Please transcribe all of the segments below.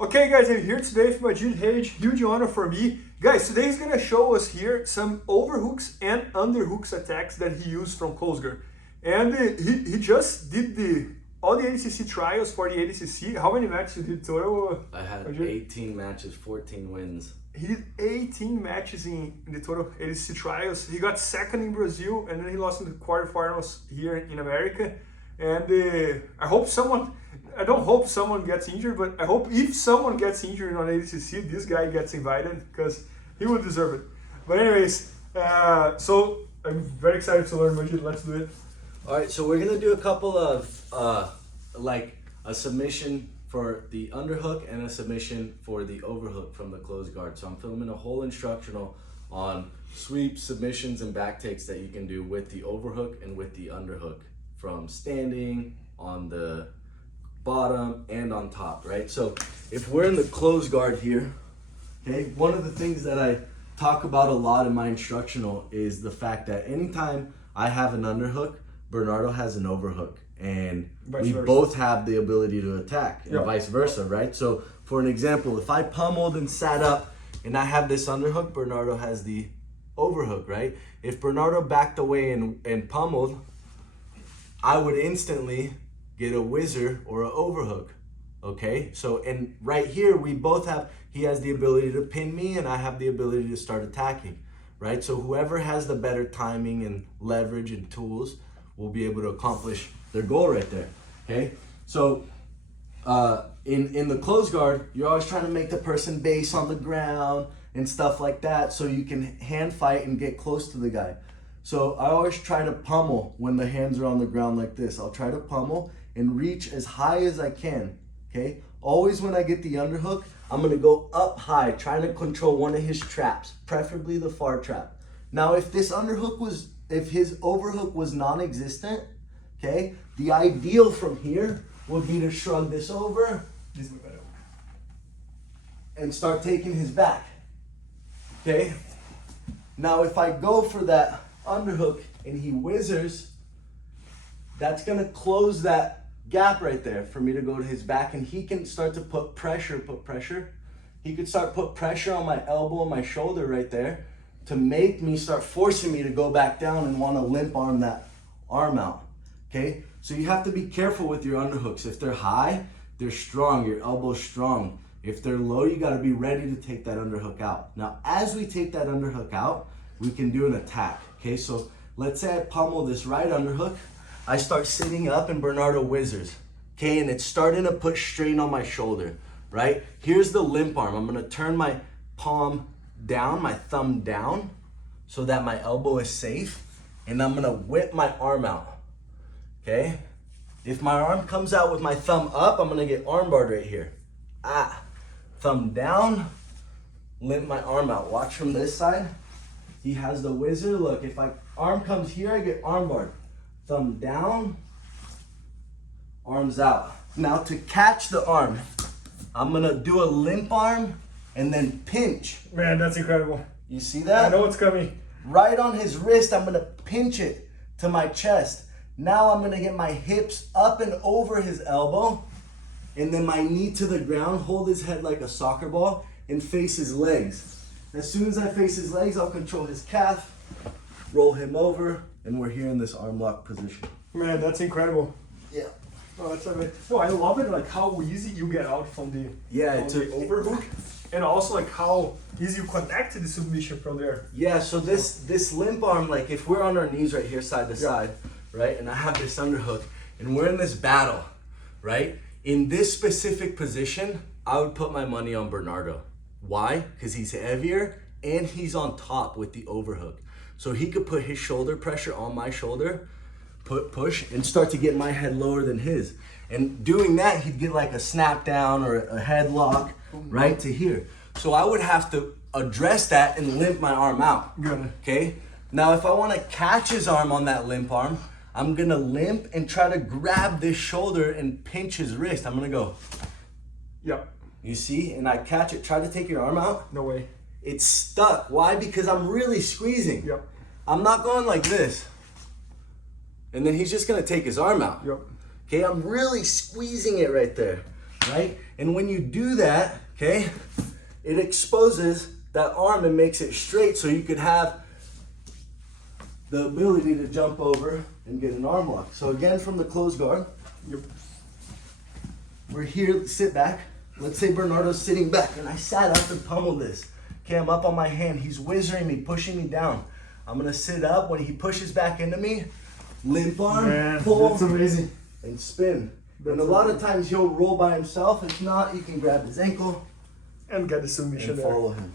Okay guys, I'm here today with Magid Hage, huge honor for me. Guys, today he's gonna show us here some overhooks and underhooks attacks that he used from close guard. And he just did all the ADCC trials for the ADCC. How many matches you did total? I had 18 matches, 14 wins. He did 18 matches in the total ADCC trials. He got second in Brazil and then he lost in the quarterfinals here in America. And I don't hope someone gets injured, but I hope if someone gets injured on ADCC, this guy gets invited because he would deserve it. But anyways, so I'm very excited to learn Magid. Let's do it. All right, so we're gonna do a couple of like a submission for the underhook and a submission for the overhook from the closed guard. So I'm filming a whole instructional on sweeps, submissions, and back takes that you can do with the overhook and with the underhook from standing on the bottom and on top, right? So if we're in the closed guard here, okay, one of the things that I talk about a lot in my instructional is the fact that anytime I have an underhook, Bernardo has an overhook, and we both have the ability to attack, and vice versa, right? So for an example, if I pummeled and sat up and I have this underhook, Bernardo has the overhook, right? If Bernardo backed away and pummeled, I would instantly get a whizzer or an overhook, okay? So, and right here, we both have, he has the ability to pin me and I have the ability to start attacking, right? So whoever has the better timing and leverage and tools will be able to accomplish their goal right there, okay? So in the closed guard, you're always trying to make the person base on the ground and stuff like that so you can hand fight and get close to the guy. So I always try to pummel when the hands are on the ground like this. I'll try to pummel and reach as high as I can, okay? Always when I get the underhook, I'm gonna go up high, trying to control one of his traps, preferably the far trap. Now, if this underhook was, if his overhook was non-existent, okay, the ideal from here would be to shrug this over and start taking his back, okay? Now, if I go for that underhook and he whizzers, that's gonna close that gap right there for me to go to his back, and he can start to put pressure. He could start put pressure on my elbow and my shoulder right there to make me start forcing me to go back down and want to limp arm that arm out, okay? So you have to be careful with your underhooks. If they're high, they're strong, your elbow's strong. If they're low, you gotta be ready to take that underhook out. Now, as we take that underhook out, we can do an attack, okay? So let's say I pummel this right underhook, I start sitting up and Bernardo whizzers, okay? And it's starting to put strain on my shoulder, right? Here's the limp arm. I'm gonna turn my palm down, my thumb down, so that my elbow is safe, and I'm gonna whip my arm out, okay? If my arm comes out with my thumb up, I'm gonna get armbarred right here. Thumb down, limp my arm out. Watch from this side. He has the whizzer. Look, if my arm comes here, I get armbarred. Thumb down, arms out. Now to catch the arm, I'm gonna do a limp arm and then pinch. Man, that's incredible. You see that? I know what's coming. Right on his wrist, I'm gonna pinch it to my chest. Now I'm gonna get my hips up and over his elbow, and then my knee to the ground, hold his head like a soccer ball, and face his legs. As soon as I face his legs, I'll control his calf, roll him over, and we're here in this arm lock position. Man, that's incredible. Yeah. Oh, that's amazing. No, I love it, like how easy you get out from the overhook, and also like how easy you connect to the submission from there. Yeah, so this limp arm, like if we're on our knees right here, side to side, right, and I have this underhook, and we're in this battle, right? In this specific position, I would put my money on Bernardo. Why? Because he's heavier and he's on top with the overhook. So he could put his shoulder pressure on my shoulder, push, and start to get my head lower than his. And doing that, he'd get like a snap down or a headlock right to here. So I would have to address that and limp my arm out, okay? Now, if I want to catch his arm on that limp arm, I'm gonna limp and try to grab this shoulder and pinch his wrist. I'm gonna go. Yep. You see? And I catch it. Try to take your arm out. No way. It's stuck. Why? Because I'm really squeezing. Yep. I'm not going like this. And then he's just gonna take his arm out. Yep. Okay, I'm really squeezing it right there. right? And when you do that, okay, it exposes that arm and makes it straight so you could have the ability to jump over and get an arm lock. So again, from the closed guard, we're here, sit back. Let's say Bernardo's sitting back and I sat up and pummeled this. Okay, I'm up on my hand. He's whizzing me, pushing me down. I'm gonna sit up. When he pushes back into me, limp arm, pull, that's amazing. and spin. And a lot of times he'll roll by himself. If not, you can grab his ankle And get the submission and there. follow him.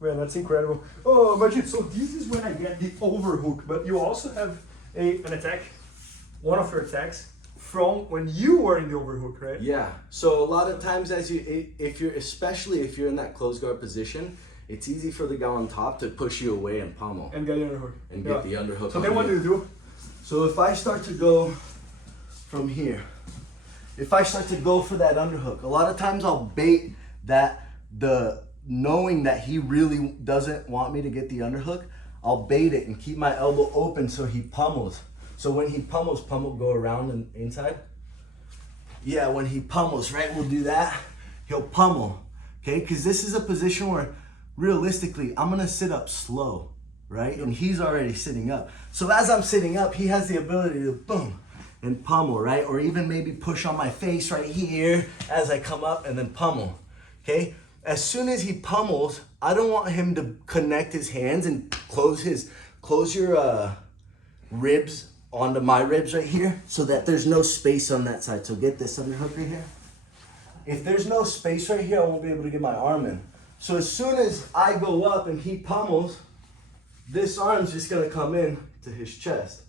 Man, that's incredible. Oh, Magid, so this is when I get the overhook, but you also have an attack, one of your attacks, from when you were in the overhook, right? Yeah. So a lot of times, especially if you're in that closed guard position, it's easy for the guy on top to push you away and pummel And get the underhook. and get the underhook. So then what do you do? So if I start to go from here, if I start to go for that underhook, a lot of times I'll bait that, knowing that he really doesn't want me to get the underhook, I'll bait it and keep my elbow open so he pummels. So when he pummels, pummel go around and inside. Yeah, when he pummels, right, we'll do that. He'll pummel, okay? Because this is a position where realistically, I'm gonna sit up slow, right? And he's already sitting up. So as I'm sitting up, he has the ability to boom and pummel, right? Or even maybe push on my face right here as I come up and then pummel, okay? As soon as he pummels, I don't want him to connect his hands and close your ribs onto my ribs right here so that there's no space on that side. So get this underhook right here. If there's no space right here, I won't be able to get my arm in. So as soon as I go up and he pummels, this arm's just gonna come in to his chest,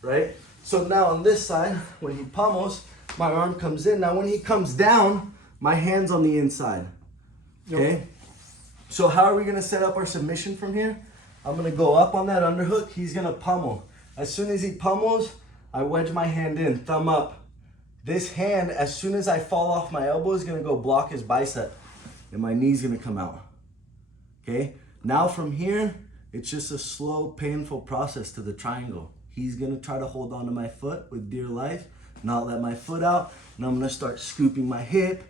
right? So now on this side, when he pummels, my arm comes in. Now when he comes down, my hand's on the inside, okay? So how are we gonna set up our submission from here? I'm gonna go up on that underhook, he's gonna pummel. As soon as he pummels, I wedge my hand in, thumb up. This hand, as soon as I fall off my elbow, is gonna go block his bicep and my knee's gonna come out, okay? Now from here, it's just a slow, painful process to the triangle. He's gonna try to hold onto my foot with dear life, not let my foot out, and I'm gonna start scooping my hip,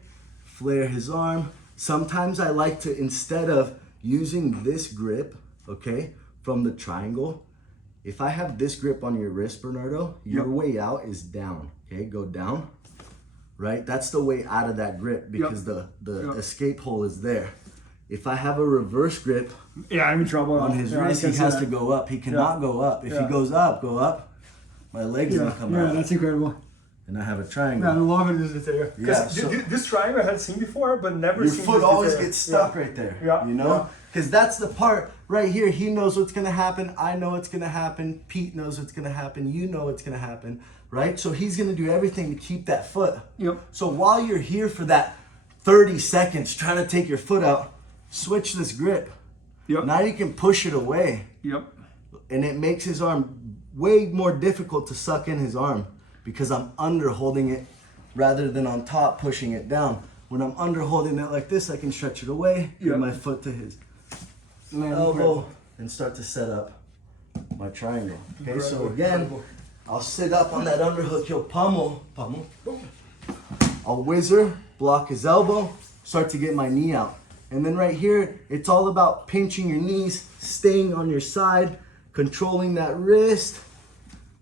flare his arm. Sometimes I like to, instead of using this grip, okay, from the triangle, if I have this grip on your wrist, Bernardo, your way out is down, okay? Go down, right? That's the way out of that grip because the escape hole is there. If I have a reverse grip I'm in trouble on his wrist, he has to go up. He cannot go up. If he goes up, my leg's gonna come out. Yeah, that's incredible. And I have a triangle. I love it, this detail. Yeah, this triangle I had seen before, but never your seen foot this always detail. gets stuck right there, you know? Yeah. Because that's the part right here. He knows what's gonna happen. I know what's gonna happen. Pete knows what's gonna happen. You know what's gonna happen, right? So he's gonna do everything to keep that foot. So while you're here for that 30 seconds trying to take your foot out, switch this grip. Now you can push it away. And it makes his arm way more difficult to suck in his arm because I'm under holding it rather than on top pushing it down. When I'm under holding it like this, I can stretch it away, get my foot to his elbow, and start to set up my triangle. Okay, so again, I'll sit up on that underhook, he'll pummel. I'll whizzer, block his elbow, start to get my knee out. And then right here, it's all about pinching your knees, staying on your side, controlling that wrist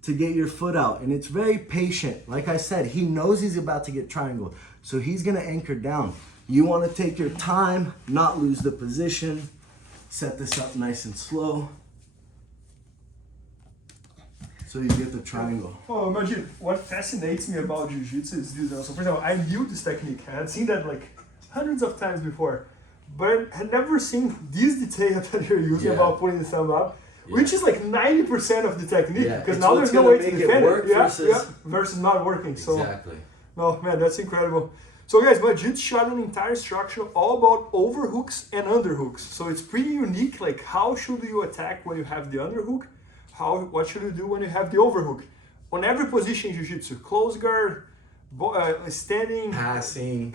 to get your foot out. And it's very patient. Like I said, he knows he's about to get triangled. So he's gonna anchor down. You wanna take your time, not lose the position. Set this up nice and slow. So you get the triangle. Oh, Magid, what fascinates me about Jiu-Jitsu is this. So for example, I knew this technique. I had seen that like hundreds of times before. But I had never seen this detail that you're using about putting the thumb up, which is like 90% of the technique. Because now there's no way to defend it. Versus not working. So, exactly. No, man, that's incredible. So guys, Magid shot an entire instruction all about overhooks and underhooks. So it's pretty unique. Like, how should you attack when you have the underhook? What should you do when you have the overhook? On every position in Jiu-Jitsu, close guard, standing, passing,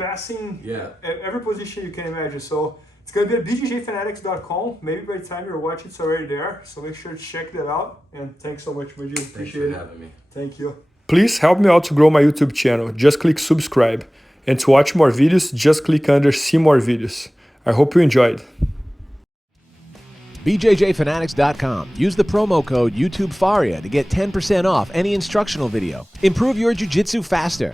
every position you can imagine. So it's going to be at bjjfanatics.com. Maybe by the time you're watching, it's already there. So make sure to check that out. And thanks so much, Magid. Appreciate it. Thanks for having me. Thank you. Please help me out to grow my YouTube channel. Just click subscribe. And to watch more videos, just click under See More Videos. I hope you enjoyed. BJJFanatics.com. Use the promo code YouTubeFaria to get 10% off any instructional video. Improve your jiu-jitsu faster.